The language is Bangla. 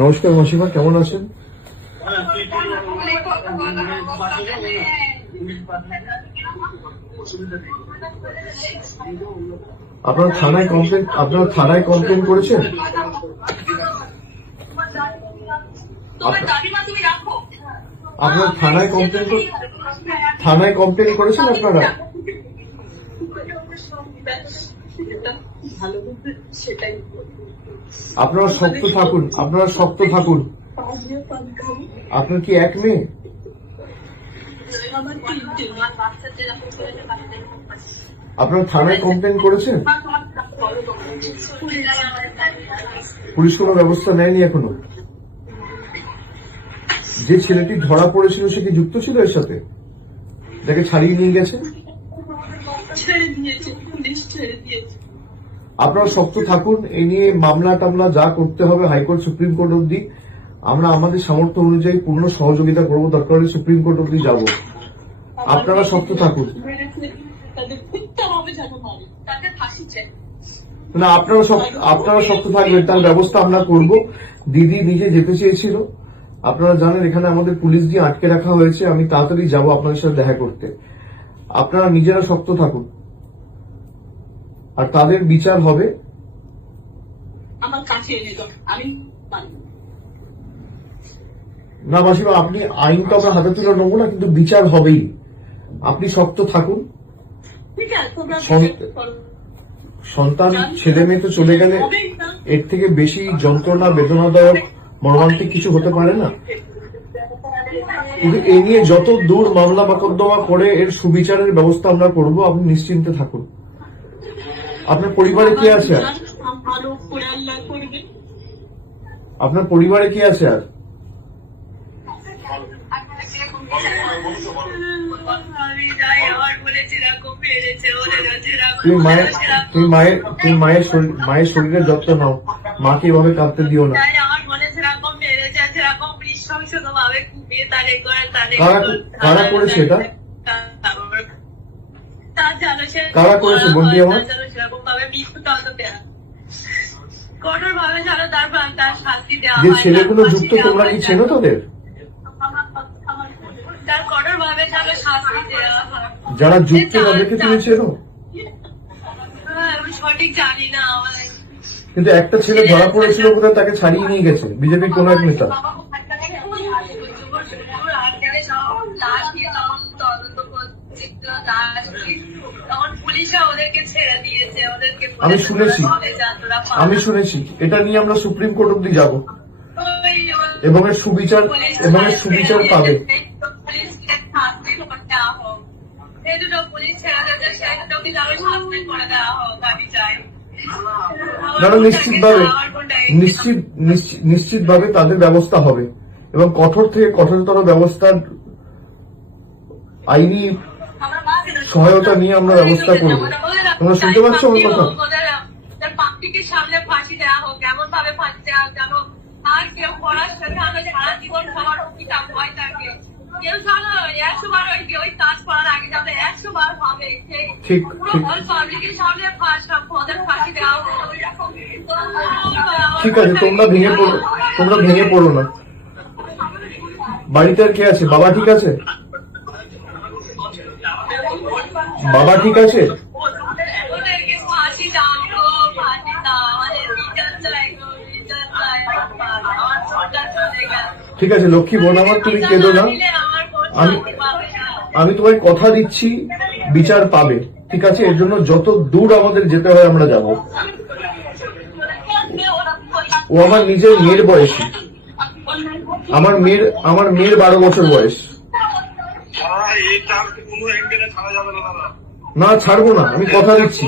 নমস্কার মাসিমা, কেমন আছেন? আপনারা থানায় কমপ্লেন করেছেন? আপনারা থানায় কমপ্লেন করেছেন? আপনারা শক্ত থাকুন, আপনার কি এক মেয়ে? আপনারা থানায় কমপ্লেন করেছেন? পুলিশ কোনো ব্যবস্থা নেয়নি এখনো? যে ছেলেটি ধরা পড়েছিল সে কি যুক্ত ছিল এর সাথে, যাকে ছাড়িয়ে নিয়ে গেছে? আপনারা শক্ত থাকুন, এই নিয়ে মামলা টামলা যা করতে হবে হাইকোর্ট সুপ্রিম কোর্ট অব্দি আমরা আমাদের সামর্থ্য অনুযায়ী পূর্ণ সহযোগিতা করবো, দরকার হলে সুপ্রিম কোর্ট অব্দি যাবো। আপনারা শক্ত থাকুন না, আপনারা শক্ত থাকবেন, তার ব্যবস্থা আমরা করব। দিদি নিজে যেতে চেয়েছিল, আপনারা জানেন এখানে আমাদের পুলিশ দিয়ে আটকে রাখা হয়েছে, আমি তাড়াতাড়ি যাব আপনাদের সাথে দেখা করতে। আপনারা নিজেরা শক্ত থাকুন আর তাদের বিচার হবে। না মাসিমা, আপনি আইন তো আমরা হাতে তুলে নেবো না, কিন্তু বিচার হবেই। আপনি শক্ত থাকুন। সন্তান ছেলে মেয়ে তো চলে গেলে এর থেকে বেশি যন্ত্রণা বেদনাদায়ক মর্মান্তিক কিছু হতে পারে না। কিন্তু এ নিয়ে যত দূর মামলা মোকদ্দমা করে এর সুবিচারের ব্যবস্থা আমরা করব, আপনি নিশ্চিন্তে থাকুন। আপনার পরিবারে কি আছে আর? আপনার পরিবারে কি আছে আর? তুমি মায়ের শরীরের যত্ন নাও, মাকে এভাবে কাঁদতে দিও না। কারা করেছে এটা? কারা করেছে বন্ধু আমার? যে ছেলেগুলো যুক্ত, তোমরা কি চেনো তাদের? যারা যুক্ত তাদেরকে তুমি চেনো? কিন্তু একটা ছেলে ধরা পড়েছিল কোথায়, তাকে ছাড়িয়ে নিয়ে গেছে বিজেপির কোন এক নেতা। আমি শুনেছি এটা নিয়ে আমরা সুপ্রিম কোর্ট অব্দি যাব এবং এর সুবিচার পাবে। নিশ্চিতভাবে তাদের ব্যবস্থা হবে এবং কঠোর থেকে কঠোরতর ব্যবস্থার আইনি সহায়তা নিয়ে আমরা ব্যবস্থা করবো। তোমরা শুনতে পাচ্ছ আমার কথা? ঠিক আছে, তোমরা ভেঙে পড়ো না। বাড়িতে আর কে আছে? বাবা ঠিক আছে? বাবা ঠিক আছে? ঠিক আছে লক্ষ্মী বোন আমার, তুমি কেঁদো না। আমি তোমায় কথা দিচ্ছি বিচার পাবে, ঠিক আছে? এর জন্য যত দূর আমাদের যেতে হয় আমরা যাব। ও আমার নিজের মেয়ের বয়সী, আমার মেয়ের 12 বছর বয়স। না ছাড়বো না, আমি কথা দিচ্ছি।